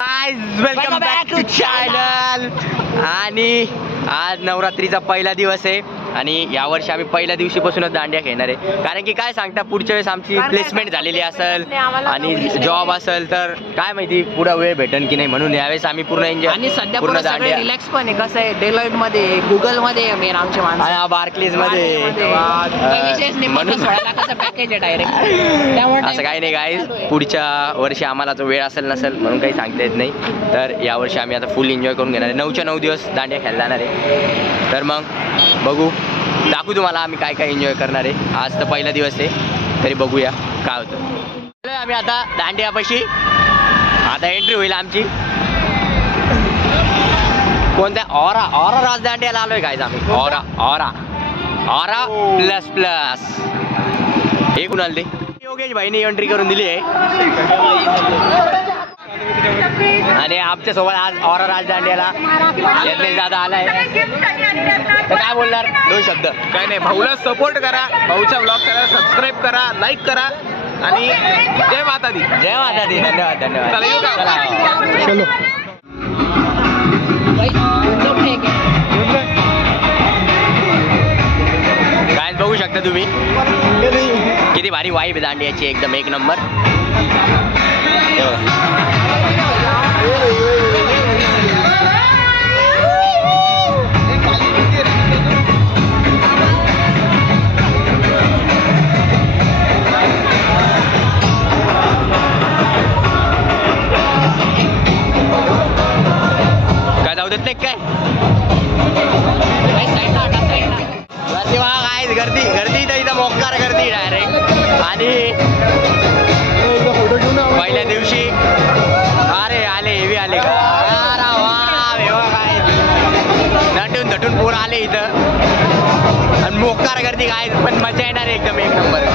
Welcome back to channel. आणि आज नवरात्रीचा पहिला दिवस आहे आणि यावर्षी आम्ही पहिल्या दिवशीपासूनच दांडिया खेळणार आहे, कारण की काय सांगता पुढच्या वेळेस आमची प्लेसमेंट झालेली असेल आणि जॉब असेल तर काय माहिती पुढे वेळ भेटेल की नाही, म्हणून यावेळेस आम्ही पूर्ण एन्जॉय आणि सध्या पूर्ण दांडिया रिलॅक्स पण आहे। कसं आहे डेलाइट मध्ये गुगल मध्ये मेन आमचे माणसं आणि बार्कलीज मध्ये म्हणून 16 लाखाचं पॅकेज आहे डायरेक्ट, त्यामुळे असं काही नाही गाईज, पुढच्या वर्षी आम्हाला जो वेळ असेल नसेल म्हणून काही सांगता येत नाही। तर यावर्षी आम्ही आता फुल एन्जॉय करून घेणार आहे, 9च्या 9 दिवस दांडिया खेळला जाणार आहे। तर मग बघू, दाखवू तुम्हाला आम्ही काय काय एन्जॉय करणार आहे। आज तर पहिला दिवस आहे तरी बघूया काय होतं। आम्ही आता दांडियापाशी, आता एंट्री होईल आमची कोणत्या ऑरा ऑरा राज दांडियाला आलोय गाईज आम्ही। Aura aura aura plus plus हे कुणाल दे योगेश भाईने एंट्री करून दिली आहे आणि आमच्या सोबत आज ऑरा राज दांडियाला यज्ञेश दादा आलाय। तर काय बोलणार, 2 शब्द? काय नाही, भाऊला सपोर्ट करा, भाऊच्या ब्लॉग चॅनल सबस्क्राईब करा, लाईक करा आणि जय माता दी। जय माता दी। धन्यवाद धन्यवाद। चला येऊ का? चलो काय बघू शकता तुम्ही किती भारी वाईब आहे दांडियाची, एकदम एक नंबर। काय जाऊ देत नाही काय गर्दी बघा, काय गर्दी गर्दी तर इथं मोकार गर्दी डायरेक्ट। आणि पहिल्या दिवशी अरे आले हेवी आले का, अरे वा काय नटून धटून पोर आले इथं आणि मोकार गर्दी काय, पण मजा येणार एकदम एक नंबर।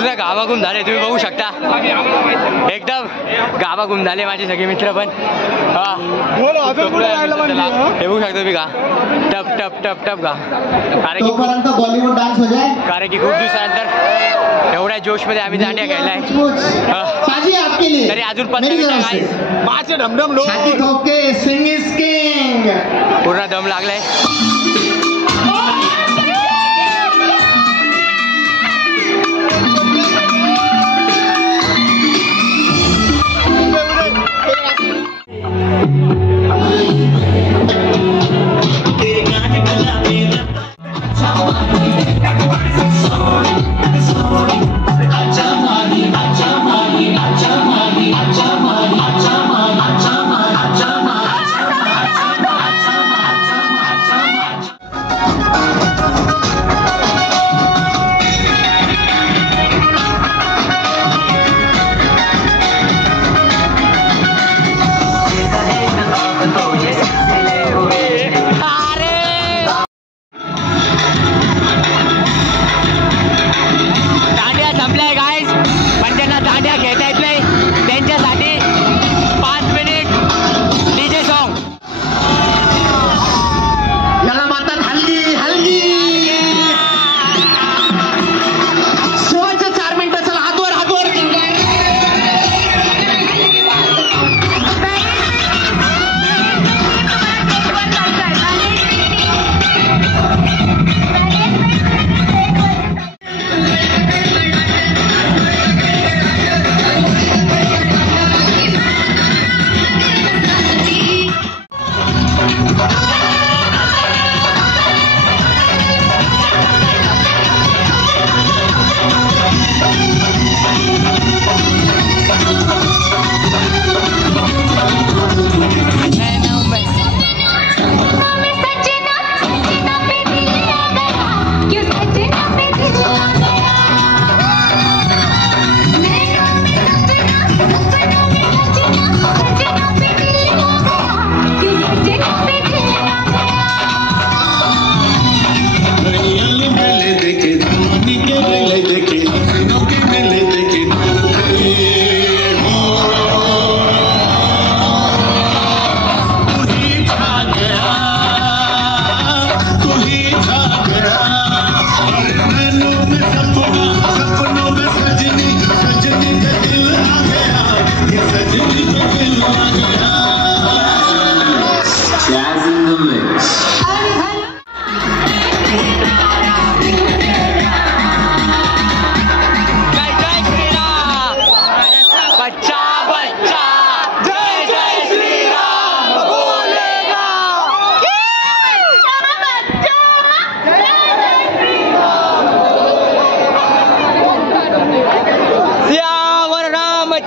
पूर्ण गावागुम झाले, तुम्ही बघू शकता. एकदम गावागुम झाले माझे सगळे मित्र पण. हा हे बघू शकता तुम्ही का टप टप टप टप का. कारण बॉलीवुड डान्स हो जाए. कारण की खूप दिवसानंतर एवढ्या जोशमध्ये आम्ही दांडिया खेळलाय. साजी आपके लिए. तरी अजून 15 मिनिटं काय पाच ढमढम लोक. छाती ठोके सिंग इज किंग. पूर्ण दम लागलाय.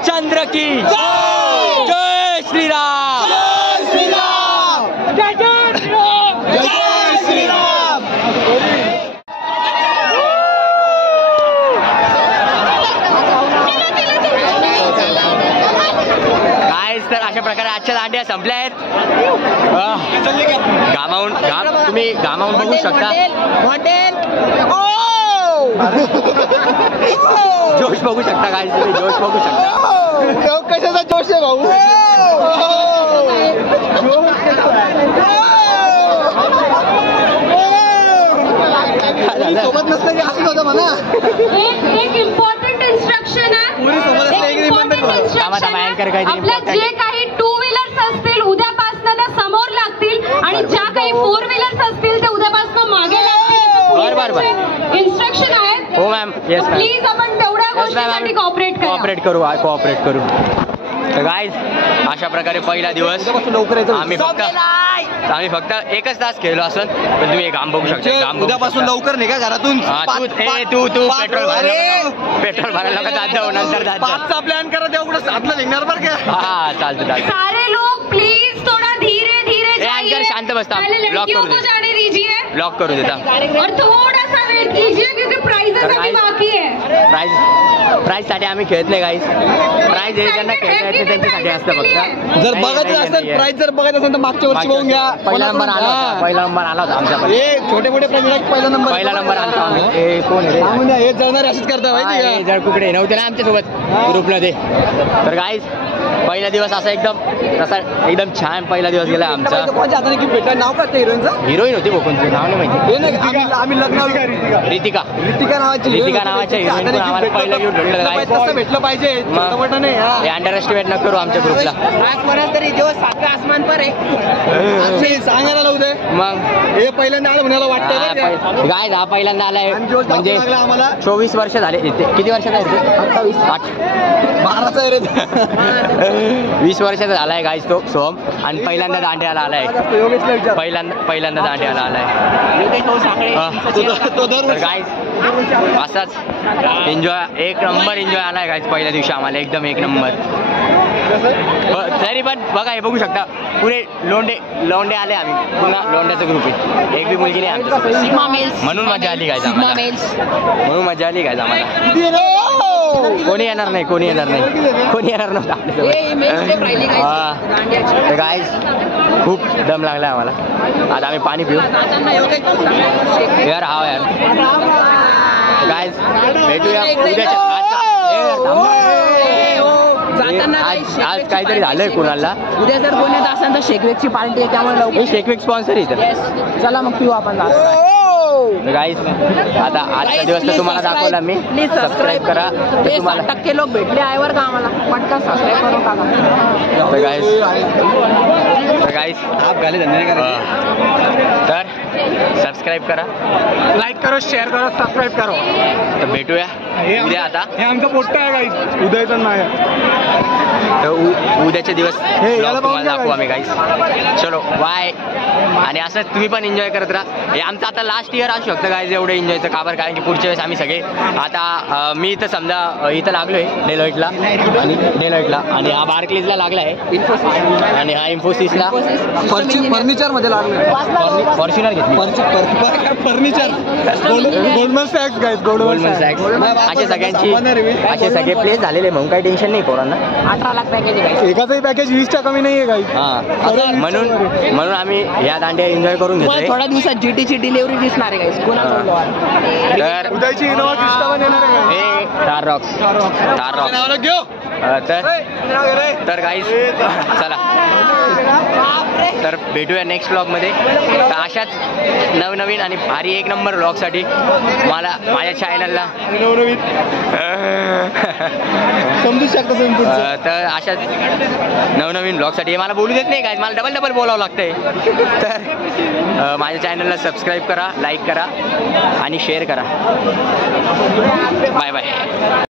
चंद्र की जय. जय श्रीराम. जय श्रीराम. जय जय श्रीराम. जय श्रीराम. गाइस, तर अशा प्रकारे आजच्या दांड्या संपल्या आहेत. तुम्ही घामावून बघू शकता. जोश बघू शकता गाइस, तुम्ही जोश बघू शकता. कशाचा जोश आहे भाऊ. सोबत नसलं की असं होतं मला. एक इम्पॉर्टंट इन्स्ट्रक्शन आहे. आपल्या जे काही 2 व्हीलर्स असतील उद्यापासून त्या समोर लागतील आणि ज्या काही 4 व्हीलर्स असतील ते उद्यापासून मागे लागतील. इन्स्ट्रक्शन आहेत. हो मॅम. Yes ma'am. प्लीज आपण तेवढ्या गोष्टीसाठी कोऑपरेट करू. गाइस, अशा प्रकारे पहिला दिवस आम्ही फक्त 1 तास खेळलो असं, पण तुम्ही घाम बघू शकता. उद्यापासून लवकर निघा घरातून. तू पेट्रोल भरायला नका जात जाऊ, नंतर जात जा. 5चा प्लॅन करा, तेवढं 7ला निघणार बरं का. हा चालतं. सारे लोग प्लीज थोड़ा धीरे धीरे शांत इथं बसता पहले लॉक लड़कियों करू को दे जाने दीजिए लॉक करू देता और थोड़ा सा वेट कीजिए क्योंकि प्राइजेस अभी बाकी है. प्राईज साठी आम्ही खेळत नाही गाईस प्राईज हे ज्यांना खेळता येते त्यांच्यासाठी असतं फक्त जर नाही, बघायचं नाही, असेल नाही, प्राइस जर बघायचं असेल तर मागच्या वर्षी बघून घ्या. पहिला नंबर आला होता पहिला नंबर आला होता आमच्या छोटे मोठे प्राइस पहिला नंबर पहिला नंबर आला होता हे कोण आहे रे? सांगून द्या, हे जळणारे असेच करता हा, माहिती हे का? जळ कुकडे नव्हते ना आमच्या सोबत ग्रुपला ते तर गाईज पहिला दिवस असा एकदम छान पहिला दिवस गेला आमचा कोणत्या हाताने गिफ्ट भेटलं नाव का त्या हिरोईनचं? हिरोईन होती कोणती नाव नाही माहिती हे नाही आम्ही लग्न रितिका रितिका नावाची रितिका नावाच्या heroine पण आम्हाला पहिलं gift भेटलं guys. तसं भेटलं पाहिजे मग छोटं मोठं नाही हा. हे अंडर एस्टिमेट न करू आमच्या ग्रुपला तरी जेव्हा सातव्या आसमान पर आहे आम्ही सांगायला लावू दे मग हे पहिल्यांदा आलं म्हणायला वाटतं बरं का? गाय हा पहिल्यांदा आलाय आणि जोश दाखवू म्हणजे लागला आम्हाला 24 वर्ष झाले किती वर्षाचा आहे 8 बाराचा आहे रे ते. 20 वर्षाचा झालाय गाईज तो सोहम आणि पहिल्यांदा दांडियाला आलाय योगेशला विचार. पहिल्यांदा दांडियाला आलाय तो दर तर गाईज असाच एन्जॉय एक नंबर एन्जॉय आलाय गाईज पहिल्या दिवशी आम्हाला एकदम एक नंबर तरी पण बघा हे बघू शकता पुरे लोंडे आले आम्ही पुन्हा लोंड्याचा ग्रुप आहे एक बी मुलगी नाही आमच्या सिग्मा मेल्स म्हणून मजा आली गाईज सिग्मा आम्हाला मेल्स म्हणून मजा आली गाईज आम्हाला कोणी येणार नाही कोणी येणार नव्हतं आपल्यासोबत. हा. तर गाईज खूप दम लागला आम्हाला आता आम्ही पाणी पिऊ यार हा यार गाईज भेटूया उद्याच्या आज काहीतरी झालंय कुणाला उद्या जर कोणी येत असेल तर शेकवेकची पार्टी आहे त्यामुळे लवकर शेकवेक स्पॉन्सर इथं चला मग पिऊ आपण गाईज आता आजचा दिवस तर तुम्हाला दाखवला मी प्लीज सबस्क्राईब करा तर तुम्हाला 60% लोक भेटले आहे बरं का आम्हाला पटकन सबस्क्राईब करून टाका तर गाईज तर सबस्क्राईब करा लाईक करो शेअर करो सबस्क्राईब करो तर भेटूया उद्या आता हे आमचा पोट्टा आहे गाईस उदयचं नाही तर उद्याचे दिवस याला vlog तुम्हाला बघून घ्या दाखवू आम्ही गाईस चलो बाय आणि असंच तुम्ही पण एन्जॉय करत राहा हे आमचं आता लास्ट इयर असू शकतं गाईज एवढं एन्जॉयचं का बरं कारण की पुढच्या वेळेस आम्ही सगळे आता मी इथं समजा इथं लागलोय डेलॉइटला आणि हा बार्कलीजला लागला आहे आणि हा इन्फोसिसला फर्निचर मध्ये लागलं फॉर्च्युनर घेतली फर्निचर गोल्डमन सॅक्स गाईस गोल्डमन सॅक्स असे सगळे प्लेस झालेले म्हणून काही टेन्शन नाही पोरांना 18 लाख पॅकेज आहे एकाचंही पॅकेज 20च्या कमी नाही आहे गाईस हा म्हणून आम्ही या दांड्या एन्जॉय करून घेतोय थोड्या दिवसात जीटीची डिलिव्हरी दिसणार आहे guys. तर उदयची इनोवा क्रिस्टा पण येणार आहे हे स्टार रॉक्स तर गाईज चला तर भेटूया नेक्स्ट ब्लॉगमध्ये तर अशाच नवनवीन आणि भारी एक नंबर ब्लॉगसाठी मला माझ्या चॅनलला समजू शकतो तर अशाच नवनवीन ब्लॉगसाठी मला बोलू देत नाही काय मला डबल बोलावं लागतंय तर माझ्या चॅनलला सबस्क्राईब करा लाईक करा आणि शेअर करा बाय बाय